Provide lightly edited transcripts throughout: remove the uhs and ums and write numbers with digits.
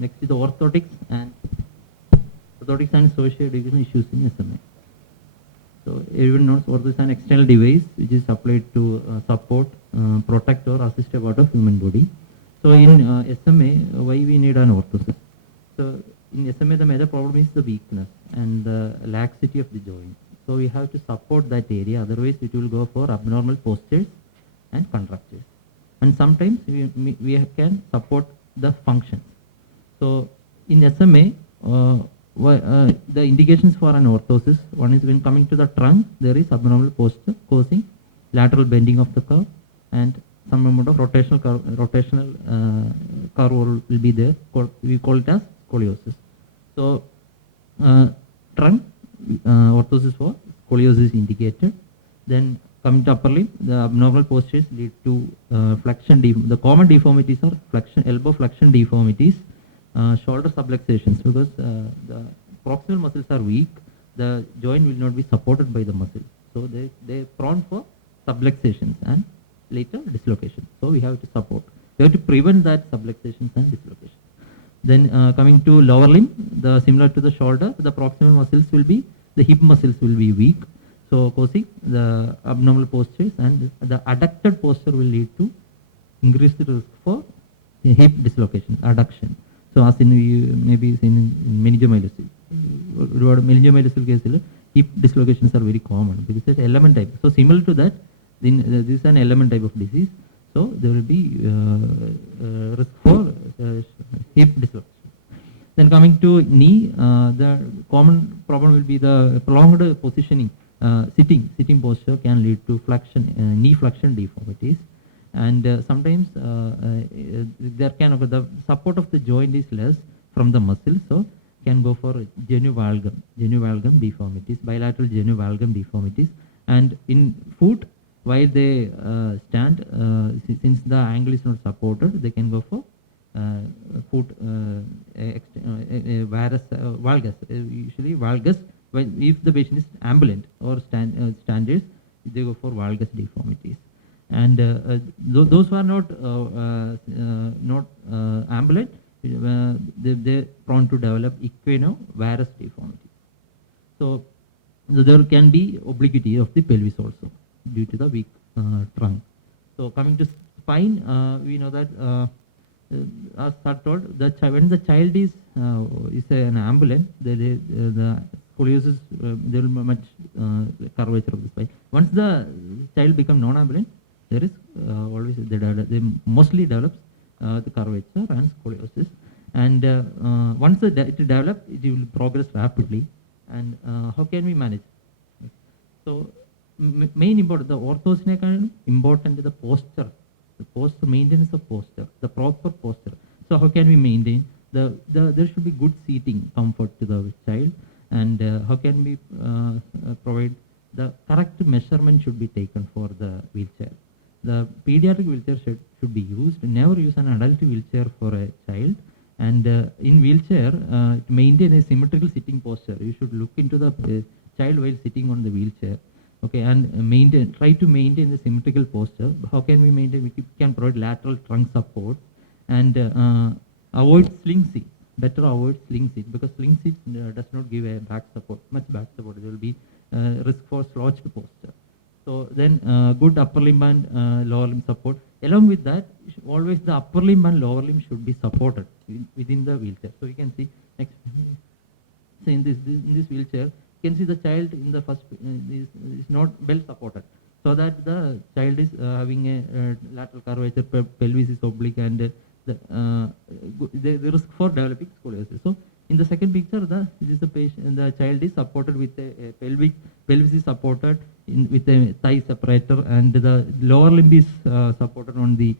Next is the orthotics and socio education issues in SMA. So everyone knows ortho is an external device which is applied to support, protect or assist a part of human body. So in SMA, why we need an orthosis? So in SMA, the major problem is the weakness and the laxity of the joint. So we have to support that area, otherwise it will go for abnormal postures and contractures. And sometimes we can support the functions. So in SMA, the indications for an orthosis, one is when coming to the trunk, there is abnormal posture causing lateral bending of the curve, and some amount of rotational curve will be there. We call it as scoliosis. So trunk orthosis for scoliosis indicated. Then coming to upper limb, the abnormal postures lead to flexion. The common deformities are flexion, elbow flexion deformities, shoulder subluxations, because the proximal muscles are weak. The joint will not be supported by the muscle, so they prone for subluxations and later dislocation. So we have to support. We have to prevent that subluxations and dislocations. Then coming to lower limb, similar to the shoulder, the proximal muscles will be, the hip muscles will be weak, so causing the abnormal postures, and the adducted posture will lead to increased risk for hip dislocation, adduction. So as in maybe seen in meningomyelocele. Meningomyelocele case, hip dislocations are very common because it's element type. So similar to that, this is an element type of disease. So there will be risk for hip dislocation. Then coming to knee, the common problem will be the prolonged positioning. Sitting posture can lead to flexion, knee flexion deformities, and sometimes there can the support of the joint is less from the muscle, so can go for genuvalgum deformities, bilateral genuvalgum deformities. And in foot, while they stand, since the angle is not supported, they can go for foot valgus, usually valgus. Well, if the patient is ambulant or standards, they go for valgus deformities. And those who are not ambulant, they're prone to develop equinovarus deformity. So there can be obliquity of the pelvis also due to the weak trunk. So coming to spine, we know that as I told, when the child is an ambulant, the scoliosis, there will be much curvature of the spine. Once the child becomes non-ambulant, there is always they mostly develops the curvature and scoliosis. And once it develops, it will progress rapidly. And how can we manage? So main important, the orthosis important is the posture. The posture, maintenance of posture, the proper posture. So how can we maintain? There should be good seating comfort to the child, and how can we provide the correct measurement should be taken for the wheelchair. The pediatric wheelchair should be used. Never use an adult wheelchair for a child. And in wheelchair, to maintain a symmetrical sitting posture, you should look into the child while sitting on the wheelchair. Okay, and try to maintain the symmetrical posture. How can we maintain? We can provide lateral trunk support and avoid sling seats. Better avoid sling seats, because sling seats does not give a much back support. There will be risk for slouched posture. So then good upper limb and lower limb support. Along with that, always the upper limb and lower limb should be supported within the wheelchair. So you can see next. So in this wheelchair, you can see the child in the first is not well supported, so that the child is having a lateral curvature, pelvis is oblique, and the risk for developing scoliosis. So in the second picture, the child is supported with a pelvis is supported with a thigh separator, and the lower limb is supported on the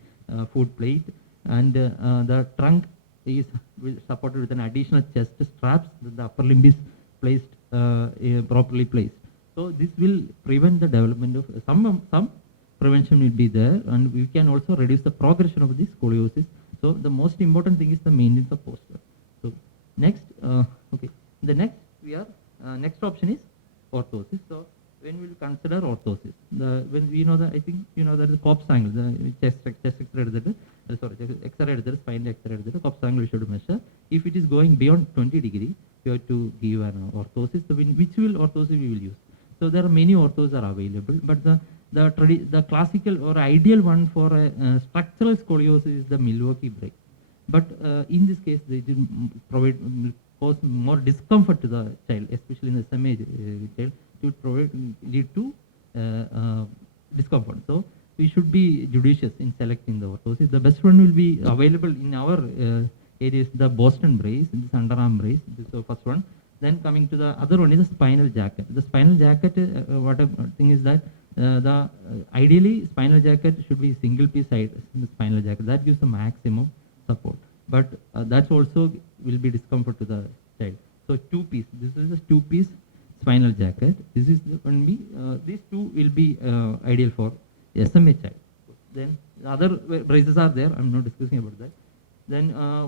foot plate, and the trunk is supported with an additional chest straps. The upper limb is placed properly placed. So this will prevent the development of some prevention will be there, and we can also reduce the progression of this scoliosis. So the most important thing is the maintenance of posture. So next, the next option is orthosis. So when we will consider orthosis, when we know that, I think you know that the Cops angle, the chest X-ray X-ray spine X-ray Cops angle we should measure. if it is going beyond 20 degree, you have to give an orthosis. So which orthosis we will use? So there are many orthos are available, but the classical or ideal one for a structural scoliosis is the Milwaukee break. But in this case, they did cause more discomfort to the child, especially in the SMA child, to lead to discomfort. So we should be judicious in selecting the orthosis. The best one will be available in our areas, the Boston brace, this underarm brace. This is the first one. Then coming to the other one is the spinal jacket. The spinal jacket, what I think is that ideally spinal jacket should be single piece side spinal jacket. That gives the maximum support. But that's also will be discomfort to the child. So two piece. This is a two-piece spinal jacket. This is going to be these two will be ideal for SMA child. Then other braces are there. I'm not discussing about that. Then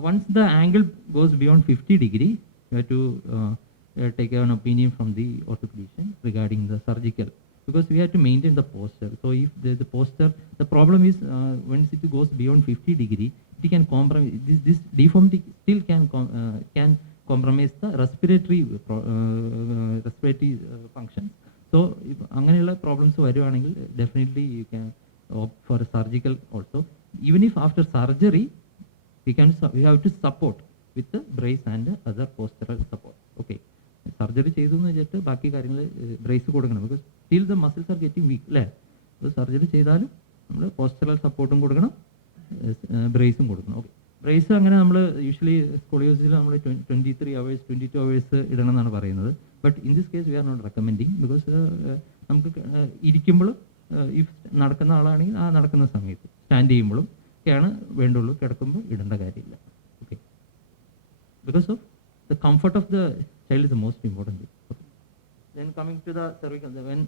once the angle goes beyond 50 degree, you have to take an opinion from the orthopedician regarding the surgical, because we have to maintain the posture. So if the posture, the problem is once it goes beyond 50 degree, it can compromise. This deformity still can compromise the respiratory function. So if അങ്ങനെയുള്ള problems വരുവാണെങ്കിൽ definitely you can opt for a surgical also. Even if after surgery, we have to support with the brace and other postural support. Okay. Surgery ചെയ്തു എന്ന് വെച്ചിട്ട് ബാക്കി കാര്യങ്ങൾ brace കൊടുക്കണം, because still the muscles are getting weak അല്ലേ. അപ്പോൾ സർജറി ചെയ്താലും നമ്മൾ പോസ്റ്ററൽ സപ്പോർട്ടും കൊടുക്കണം, ബ്രേസും കൊടുക്കണം. ഓക്കെ, ബ്രേസ് അങ്ങനെ നമ്മൾ യൂഷ്വലി സ്കോളിയോസിൽ നമ്മൾ 23 hours 22 hours ഇടണം എന്നാണ് പറയുന്നത്. But in this case we are not recommending, because നമുക്ക് ഇരിക്കുമ്പോൾ ഇഫ് നടക്കുന്ന ആളാണെങ്കിൽ ആ നടക്കുന്ന സമയത്ത് സ്റ്റാൻഡ് ചെയ്യുമ്പോഴും ഒക്കെയാണ് വേണ്ടുള്ളൂ, കിടക്കുമ്പോൾ ഇടേണ്ട കാര്യമില്ല. Okay, because of the comfort of the child is the most important thing. Okay. Then coming to the cervical, when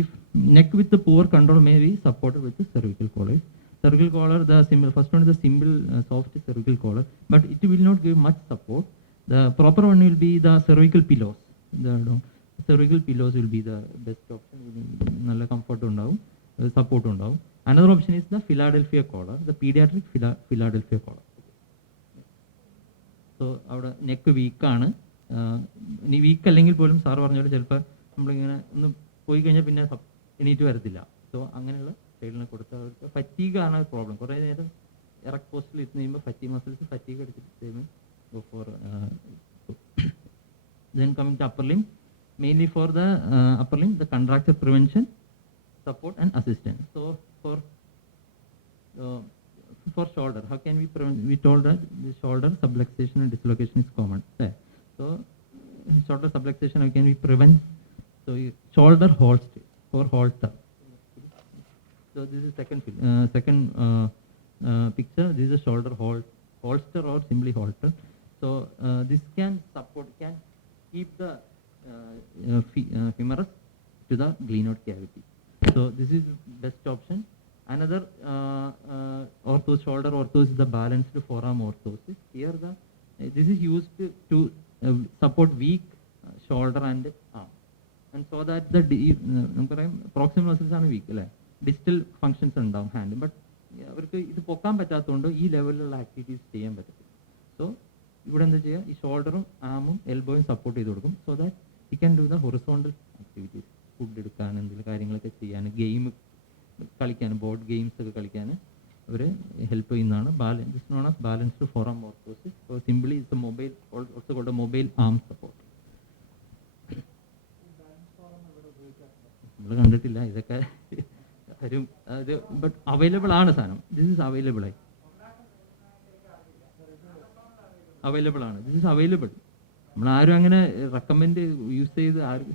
if neck with the poor control may be supported with the cervical collar. Cervical collar, the first one is the simple soft cervical collar, but it will not give much support. The proper one will be the cervical pillows. The cervical pillows will be the best option. Nalla comfort undavum, support undavum. Another option is the Philadelphia collar, the pediatric Philadelphia collar. So അവിടെ നെക്ക് വീക്കാണ്. ഇനി വീക്ക് അല്ലെങ്കിൽ പോലും സാറ് പറഞ്ഞ പോലെ ചിലപ്പോൾ നമ്മളിങ്ങനെ ഒന്ന് പോയി കഴിഞ്ഞാൽ പിന്നെ എണീറ്റ് വരത്തില്ല. സോ അങ്ങനെയുള്ള സൈഡിനെ കൊടുത്താൽ അവർക്ക് ഫറ്റീഗാണ് പ്രോബ്ലം. കുറേ നേരം ഇറക്ട് പോസ്റ്റിൽ ഇരുന്ന് കഴിയുമ്പോൾ മസിൽസ് ഫറ്റീഗ് അടിച്ചിട്ട് go for. Then coming to upper limb, mainly for the upper limb, the contracture prevention, support and assistance. So for shoulder, how can we prevent? We told that the shoulder subluxation and dislocation is common. Okay. So shoulder subluxation, how can we prevent? So shoulder holster or holster. So this is second picture. This is a shoulder holster or simply holster. So this can support, can keep the femoris to the glenoid cavity. So this is best option. Another shoulder orthos is the balanced forearm orthosis. Here this is used to support weak shoulder and arm, and so that the proximal muscles are weak, distal functions ഉണ്ടാവും hand, but അവർക്ക് ഇത് പൊക്കാൻ പറ്റാത്തതുകൊണ്ട് ഈ ലെവലിലുള്ള ആക്ടിവിറ്റീസ് ചെയ്യാൻ പറ്റത്തില്ല. സോ ഇവിടെ എന്താ ചെയ്യുക, ഈ ഷോൾഡറും ആമും എൽബോയും സപ്പോർട്ട് ചെയ്ത് കൊടുക്കും, so that you can do the horizontal activities, food എടുക്കാൻ, എന്തെങ്കിലും കാര്യങ്ങളൊക്കെ ചെയ്യാൻ, ഗെയിം കളിക്കാൻ, ബോർഡ് ഗെയിംസ് ഒക്കെ കളിക്കാൻ അവർ ഹെൽപ്പ് ചെയ്യുന്നതാണ്. This known as balanced forearm orthosis. So simply it's a mobile, also called a mobile arm support. നമ്മൾ കണ്ടിട്ടില്ല ഇതൊക്കെ, ബട്ട് അവൈലബിൾ ആണ് സാധനം. ദിസ് ഇസ് അവൈലബിൾ ആണ്. This is available. നമ്മളാരും അങ്ങനെ റെക്കമെൻഡ് യൂസ് ചെയ്ത് ആരും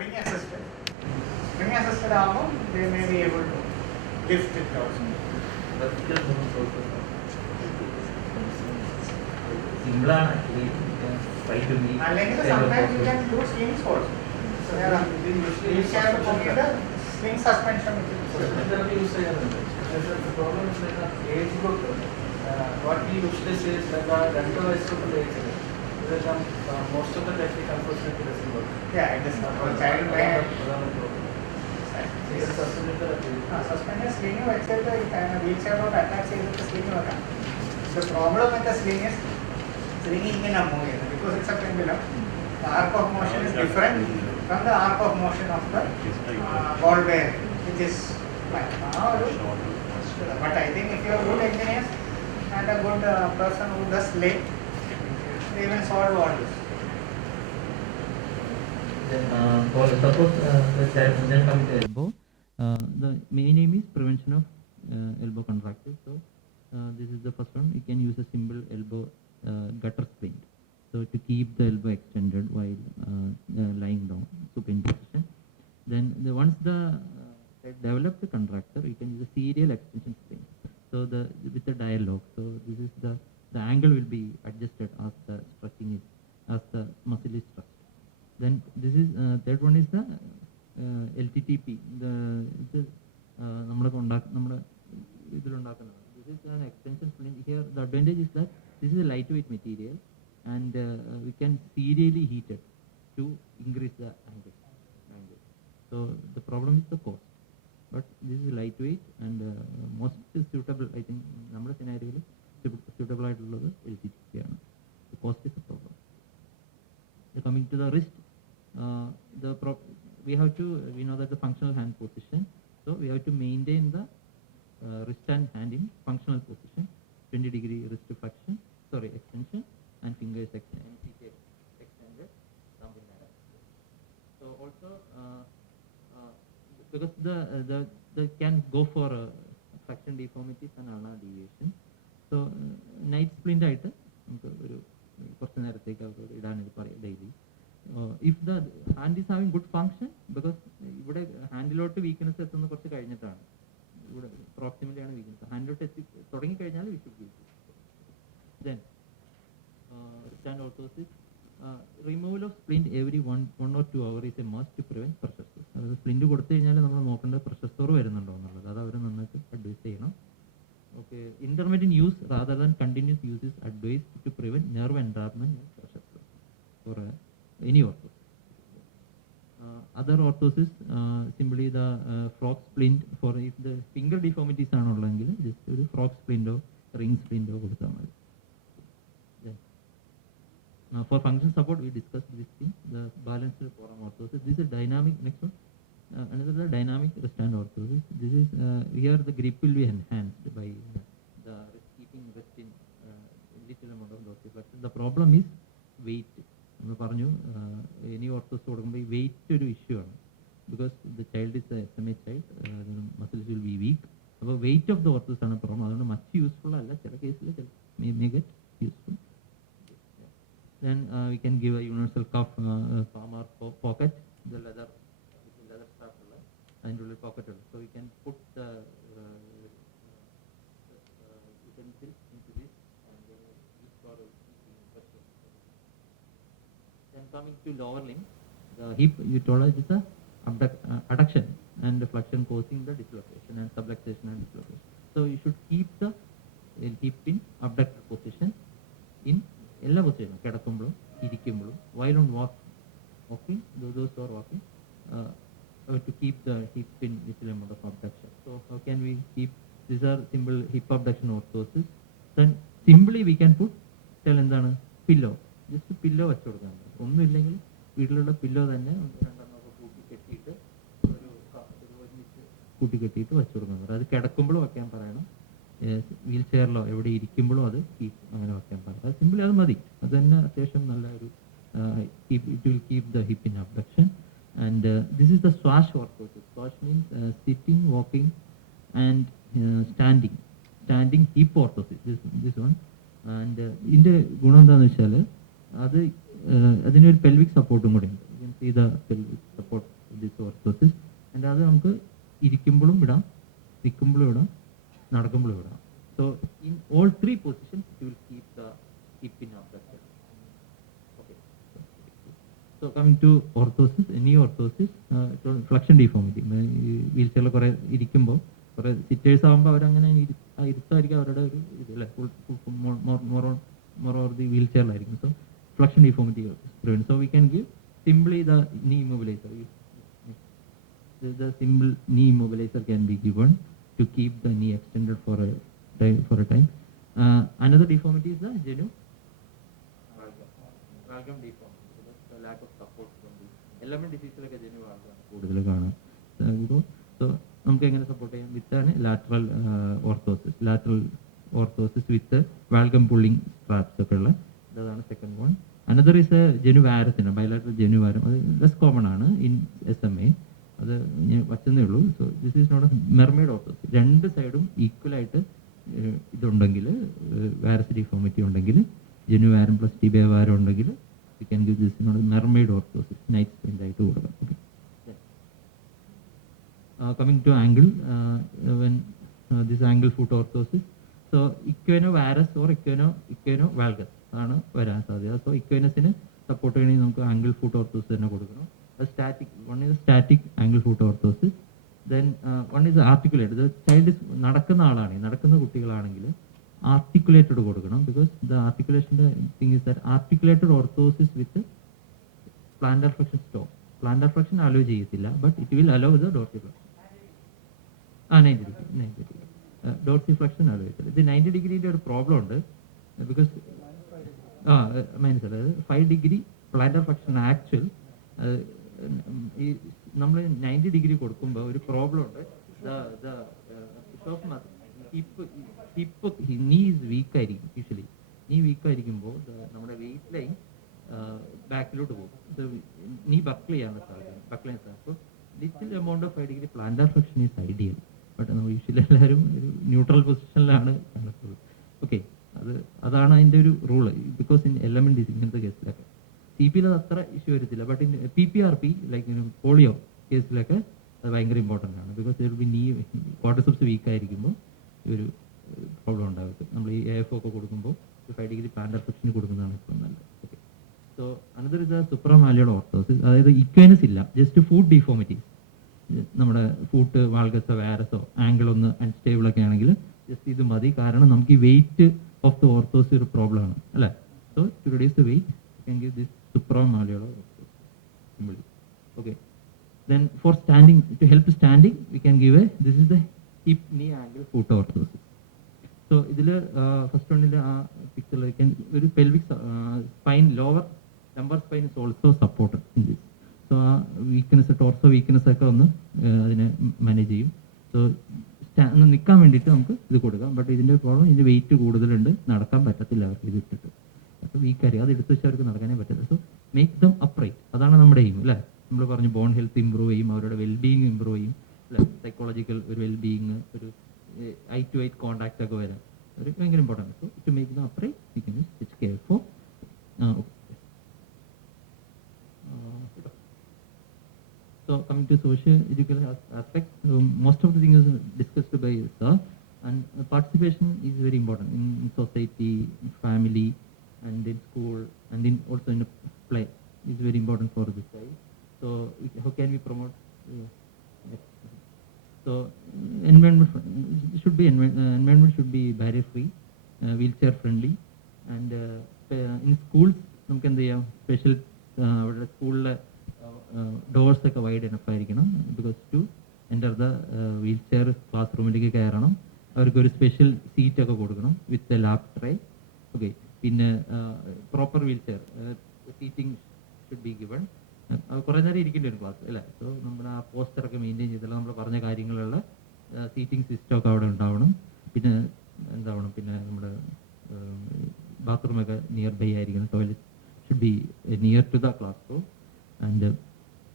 spring assisted. Spring assisted album, they may be able to lift it also. Sometimes you can use slings also. You can put a sling suspension. The problem is like an age group. What we usually say is like a rental is to the age. Most of the technique unfortunately doesn't work. Yeah, it is not for child may. Suspended sling except the wheelchair or attach the sling. The problem with the sling is slinging in a move because it's a pendulum. The arc of motion is different from the arc of motion of the ball bearing, which is like but I think if you are good engineers and a good person who does slate, they will solve all this. Suppose the child then coming to elbow, the main aim is prevention of elbow contracture. So this is the first one. You can use a simple elbow gutter splint. So to keep the elbow extended while lying down, supine position. Then once the develop the contractor, you can use a serial extension splint. So with the dialogue. So this is the angle will be adjusted as the stretching is, as the muscle is stretched. Then this is third one is the LTTP. This is this is an extension splint. Here the advantage is that this is a lightweight material, and we can serially heat it to increase the angle. So the problem is the cost, but this is lightweight and most suitable. I think number scenario suitable LTTP. The cost is the problem. Coming to the wrist, we know that the functional hand position. So we have to maintain the wrist and hand in functional position, 20-degree wrist extension, and fingers extended, something like that. So also because the can go for fraction deformities and ulnar deviation. So night splint ആയിട്ട് നമുക്ക് ഒരു കുറച്ച് നേരത്തേക്ക് അവരോട് ഇടാനായിട്ട് പറയാം daily. If the hand is having good function, because ഇവിടെ ഹാൻഡിലോട്ട് വീക്ക്നെസ് എത്തുന്ന കുറച്ച് കഴിഞ്ഞിട്ടാണ്, ഇവിടെ പ്രോക്സിമിറ്റി ആണ് വീക്ക്നെസ്, ഹാൻഡിലോട്ട് എത്തി തുടങ്ങിക്കഴിഞ്ഞാൽ we should use. Then stand orthosis, removal of splint every 1 or 2 hours is a must to prevent pressure sore. അതായത് സ്പ്ലിന്റ് കൊടുത്തു കഴിഞ്ഞാൽ നമ്മൾ നോക്കേണ്ടത് പ്രഷർ സോർ വരുന്നുണ്ടോ എന്നുള്ളത്, അത് അവർ നന്നായിട്ട് അഡ്വൈസ് ചെയ്യണം. Okay, intermittent use rather than continuous use is advised to prevent nerve entrapment and pressure sore for any orthosis. Other orthosis, simply the frog splint for if the finger deformities are not just a frog splint or ring splint or കൊടുത്താൽ. For function support, we discussed this thing, the balanced forearm orthosis. This is dynamic. Next one, another the dynamic wrist hand orthosis. This is here the grip will be enhanced by the keeping wrist in little amount of dorsiflexion. The problem is weight. നമ്മൾ പറഞ്ഞു any orthosis കൊടുക്കുമ്പോൾ weight ഒരു ഇഷ്യൂ ആണ്, because the child is a SMA child, muscles will be weak. അപ്പോൾ weight of the orthosis ആണ് പ്രോബ്ലം. അതുകൊണ്ട് much useful അല്ല, ചില കേസിൽ may get useful. Then we can give a universal cuff palm or pocket, the leather strap and the pocket. So we can put the utensils into this and use for pressure. Then coming to lower limb, the hip, you told us is a adduction and flexion causing the dislocation and subluxation and dislocation. So you should keep the hip in abductor position in എല്ലാ പൊസിഷനും, കിടക്കുമ്പോഴും ഇരിക്കുമ്പോഴും, while on walking, those who are walking, to keep the hip in little amount of abduction. So how can we keep? These are simple hip abduction orthosis. Then simply we can put എന്താണ് pillow, just pillow വെച്ച് കൊടുക്കാൻ. ഒന്നുമില്ലെങ്കിൽ വീട്ടിലുള്ള പില്ലോ തന്നെ രണ്ടെണ്ണമൊക്കെ കൂട്ടിക്കെട്ടിയിട്ട് കൂട്ടിക്കെട്ടിയിട്ട് വെച്ച് കൊടുക്കാൻ. അത് കിടക്കുമ്പോഴും വെക്കാൻ പറയണം, വീൽ ചെയറിലോ എവിടെ ഇരിക്കുമ്പോഴും അത് അങ്ങനെ വെക്കാൻ പാടില്ല. സിമ്പിളി അത് മതി, അത് തന്നെ അത്യാവശ്യം നല്ല ഒരു it will keep the hip in abduction. And this is the swash orthosis. Swash means sitting, walking and standing hip orthosis, this one. And ഇതിൻ്റെ ഗുണം എന്താണെന്ന് വെച്ചാൽ അതിനൊരു പെൽവിക് സപ്പോർട്ടും കൂടെ ഉണ്ട്. You can see the pelvic support നടക്കുമ്പോൾ വിടാം. So in all three positions you will keep the hip in abduction. Okay. So coming to orthosis, knee orthosis, flexion deformity. Wheel ചെയറിൽ കുറേ ഇരിക്കുമ്പോൾ കുറേ സിറ്റേഴ്സ് ആകുമ്പോൾ അവരങ്ങനെ ഇരുത്തായിരിക്കും അവരുടെ ഒരു ഇതല്ലേ, more or the വീൽ ചെയറിലായിരിക്കും. So flexion deformity is prevent. So we can give simply the knee immobilizer. The simple knee immobilizer can be given to keep the knee extended for a time. Another deformity is the genu valgum deformity. The lack of support from the element disease like genu valgum കൂടുതൽ കാണാം. So നമുക്ക് എങ്ങനെ support ചെയ്യാം? വിത്താണ് lateral orthosis with valgum pulling straps ഒക്കെ ഉള്ള, അതാണ് second one. Another is genu വാരത്തിന്, ബയലാറ്ററൽ ജെനു വാരം. അത് ലെസ് കോമൺ ആണ് ഇൻ SMA. അത് ഞാൻ വച്ചതേ ഉള്ളൂ. So this is not a mermaid orthosis. രണ്ട് സൈഡും ഈക്വലായിട്ട് ഇതുണ്ടെങ്കിൽ, വാരസ് ഡിഫോമിറ്റി ഉണ്ടെങ്കിൽ, ജെനു വാരം പ്ലസ് ടിബിയ വാരം ഉണ്ടെങ്കിൽ you can give this not mermaid orthosis, night splint ആയിട്ട് കൊടുക്കാം. Okay. Coming to ankle, when this ankle foot orthosis, so equino varus or equino valgus ആണ് വരാൻ സാധ്യത. സോ ഇക്വേനസിന് സപ്പോർട്ട് ചെയ്യണമെങ്കിൽ നമുക്ക് ആംഗിൾ ഫുട്ട് ഓർത്തോസിസ് തന്നെ കൊടുക്കണം. One is static angle foot orthosis. Then one is articulated. The child is നടക്കുന്ന കുട്ടികളാണെങ്കിൽ articulated കൊടുക്കണം. Because the articulation thing is that articulated orthosis with plantar flexion stop. Plantar flexion allow ചെയ്യത്തില്ല, but it will allow the dorsiflexion. 90 degree. Dorsiflexion allow ചെയ്യത്തില്ല. ഇത് 90 ഡിഗ്രിയുടെ ഒരു പ്രോബ്ലം ഉണ്ട്. ബിക്കോസ് മനസ്സിലായത് 5 ഡിഗ്രി plantar flexion ആക്ച്വൽ ഈ നമ്മൾ 90 ഡിഗ്രി കൊടുക്കുമ്പോൾ ഒരു പ്രോബ്ലം ഉണ്ട്. നീ ഈസ് വീക്ക് ആയിരിക്കും. യൂഷ്വലി നീ വീക്ക് ആയിരിക്കുമ്പോൾ നമ്മുടെ വെയിറ്റ് ലൈൻ ബാക്കിലോട്ട് പോകും. നീ ബക്കിൾ ചെയ്യാനുള്ള സാധ്യത. അപ്പോൾ little amount of 5 degree plantar flexion is ideal. But നമ്മൾ യൂഷ്വലി എല്ലാവരും ഒരു ന്യൂട്രൽ പൊസിഷനിലാണ് കണ്ടെത്തുന്നത്. ഓക്കെ, അതാണ് അതിൻ്റെ ഒരു റൂള്. ബിക്കോസ് ഇൻ എലമെന്റ് ഇങ്ങനത്തെ കേസിലൊക്കെ CP അത് അത്ര ഇഷ്യൂ വരത്തില്ല. But in PPRP like polio കേസിലൊക്കെ അത് ഭയങ്കര ഇമ്പോർട്ടൻ്റ് ആണ്. ബിക്കോസ് ഇതിൽ നീ ക്വാഡ്രിസെപ്സ് വീക്ക് ആയിരിക്കുമ്പോൾ ഒരു പ്രോബ്ലം ഉണ്ടാവും. നമ്മൾ ഈ AF ഒക്കെ കൊടുക്കുമ്പോൾ 5 ഡിഗ്രി പ്ലാന്റാർ ഫ്ലെക്ഷന് കൊടുക്കുന്നതാണ് ഇപ്പോൾ നല്ലത്. ഓക്കെ. സോ അനദർ ഇത് സുപ്രമാലിയുടെ ഓർത്തോസിസ്, അതായത് ഇക്വേനസ് ഇല്ല, ജസ്റ്റ് ഫുട്ട് ഡിഫോമിറ്റീസ്. നമ്മുടെ ഫുട്ട് വാൾഗസോ വാരസോ ആംഗിൾ ഒന്ന് അൺസ്റ്റേബിൾ ഒക്കെ ആണെങ്കിൽ ജസ്റ്റ് ഇത് മതി. കാരണം നമുക്ക് ഈ വെയിറ്റ് ഓഫ് ദ ഓർത്തോസിസ് ഒരു പ്രോബ്ലം ആണ് അല്ലേ. So to reduce the weight you can give this supramalleolar orthosis. Okay. Then for standing, to help standing, we can give this is the hip knee angle foot orthosis. So ഇതിൽ ഫസ്റ്റ് വണ്ണിൽ ആ പിക്ചറിൽ ഒരു pelvic spine, lower lumbar spine is also supported in this. So ആ weakness, torso weakness ഒക്കെ ഒന്ന് അതിനെ മാനേജ് ചെയ്യും. സോ നിൽക്കാൻ വേണ്ടിയിട്ട് നമുക്ക് ഇത് കൊടുക്കാം. ബട്ട് ഇതിൻ്റെ പ്രോബ്ലം, ഇതിൻ്റെ വെയിറ്റ് കൂടുതലുണ്ട്, നടക്കാൻ പറ്റത്തില്ല അവർക്ക് ഇത് ഇട്ടിട്ട്. അപ്പോൾ വീക്കായിരിക്കും, അത് എടുത്ത് വെച്ചാൽ അവർക്ക് നടക്കാനേ പറ്റില്ല. സോ മേക്ക് ദം അപ്രൈറ്റ്, അതാണ് നമ്മുടെ എയിം അല്ലേ. നമ്മൾ പറഞ്ഞു ബോൺ ഹെൽത്ത് ഇമ്പ്രൂവ് ചെയ്യും, അവരുടെ വെൽബീയിങ് ഇമ്പ്രൂവ് ചെയ്യും അല്ലേ. സൈക്കോളജിക്കൽ ഒരു വെൽബീയിങ്, ഒരു ഐ ടു ഐ കോൺടാക്ട് ഒക്കെ വരാൻ ഒരു ഭയങ്കര important. So to make them upright you can use stitch care for. So coming to social educational aspect, most of the things is discussed by sir, and participation is very important in society, in family, and in school, and in also in a play is very important for this child. So how can we promote? Yes. So environment should be barrier free, wheelchair friendly, and in schools നമുക്ക് എന്ത് ചെയ്യാം, സ്പെഷ്യൽ അവരുടെ സ്കൂളിലെ doors ഒക്കെ wide enough ആയിരിക്കണം. Because to enter the wheelchair class റൂമിലേക്ക് കയറണം. അവർക്കൊരു സ്പെഷ്യൽ സീറ്റ് ഒക്കെ കൊടുക്കണം with a lap tray. Okay. പിന്നെ proper wheelchair seating should be given. കുറേ നേരം ഇരിക്കേണ്ടി വരും ക്ലാസ് അല്ലേ. സോ നമ്മൾ ആ പോസ്റ്ററൊക്കെ മെയിൻറ്റെയിൻ ചെയ്തില്ല, നമ്മൾ പറഞ്ഞ കാര്യങ്ങളുള്ള സീറ്റിംഗ് സിസ്റ്റം ഒക്കെ അവിടെ ഉണ്ടാവണം. പിന്നെ എന്താവണം, പിന്നെ നമ്മുടെ ബാത്റൂമൊക്കെ നിയർ ബൈ ആയിരിക്കണം. Toilet should be near to the classroom. And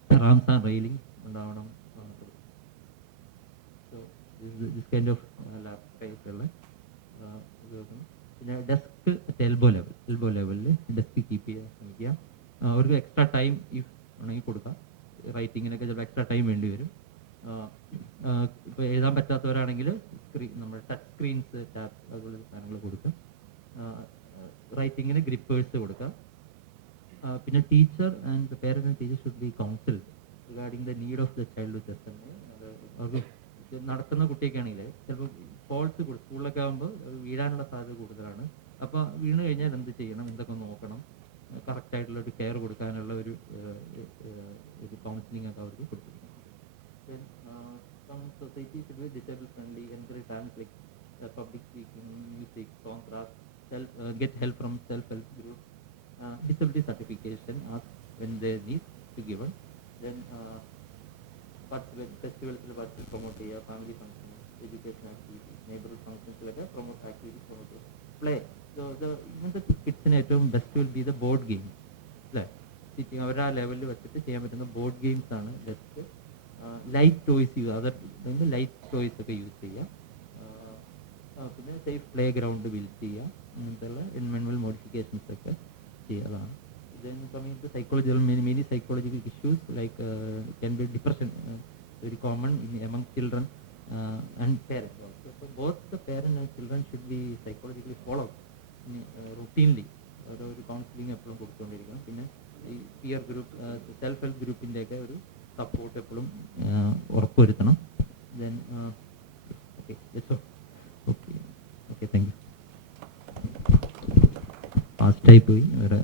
ramps and railing ഉണ്ടാവണം. So this kind of lap ടൈപ്പുള്ള ഉപയോഗം. പിന്നെ ഡെസ്ക് എൽബോ ലെവലിൽ ഡെസ്ക് കീപ്പ് ചെയ്യാൻ ശ്രമിക്കുക. അവർക്ക് എക്സ്ട്രാ ടൈം ഇഫ് ആണെങ്കിൽ കൊടുക്കാം. റൈറ്റിങ്ങിനൊക്കെ ചിലപ്പോൾ എക്സ്ട്രാ ടൈം വേണ്ടി വരും. ഇപ്പോൾ എഴുതാൻ പറ്റാത്തവരാണെങ്കിൽ സ്ക്രീൻ, നമ്മുടെ ടച്ച് സ്ക്രീൻസ്, ടാബ് അതുപോലെ സാധനങ്ങൾ കൊടുക്കുക. റൈറ്റിങ്ങിന് ഗ്രിപ്പേഴ്സ് കൊടുക്കുക. പിന്നെ teacher and parent and teacher should be council regarding the need of the Child with SMA. അത് നടത്തുന്ന കുട്ടിയൊക്കെ ആണെങ്കിൽ ചിലപ്പോൾ ഫോൾസ് സ്കൂളിലൊക്കെ ആകുമ്പോൾ വീഴാനുള്ള സാധ്യത കൂടുതലാണ്. അപ്പോൾ വീണ് കഴിഞ്ഞാൽ എന്ത് ചെയ്യണം, എന്തൊക്കെ നോക്കണം, കറക്റ്റായിട്ടുള്ള ഒരു കെയർ കൊടുക്കാനുള്ള ഒരു കൗൺസിലിംഗ് ഒക്കെ അവർക്ക് കൊടുത്തിരിക്കണം. Some society should be disabled friendly, encourage talents like public speaking, music, song, craft, get help from self-help group, disability certification ask when they need to given. Then participate festivals promote family functions, education activities, neighborhood functions like promote activities, promote play. So even the kids in ഏറ്റവും best will be the board games. അല്ലേ, ടീച്ചിങ് അവർ ആ ലെവലിൽ വെച്ചിട്ട് ചെയ്യാൻ പറ്റുന്ന board games ആണ് best. Light toys light toys ഒക്കെ യൂസ് ചെയ്യുക. പിന്നെ സേഫ് പ്ലേ ഗ്രൗണ്ട് ബിൽഡ് ചെയ്യുക, അങ്ങനത്തെയുള്ള എൻവയോൺമെന്റൽ മോഡിഫിക്കേഷൻസ് ഒക്കെ ചെയ്യുന്നതാണ്. Then coming to psychological, many psychological issues like can be depression, very common among children and parents also. So both the parent and children should be psychologically followed routinely. ഒരു counselling എപ്പോഴും കൊടുത്തുകൊണ്ടിരിക്കണം. പിന്നെ ഈ പിയർ ഗ്രൂപ്പ്, സെൽഫ് ഹെൽപ്പ് ഗ്രൂപ്പിൻ്റെയൊക്കെ ഒരു support എപ്പോഴും ഉറപ്പുവരുത്തണം. Then okay okay thank you. ഫാസ്റ്റായി പോയി, വേറെ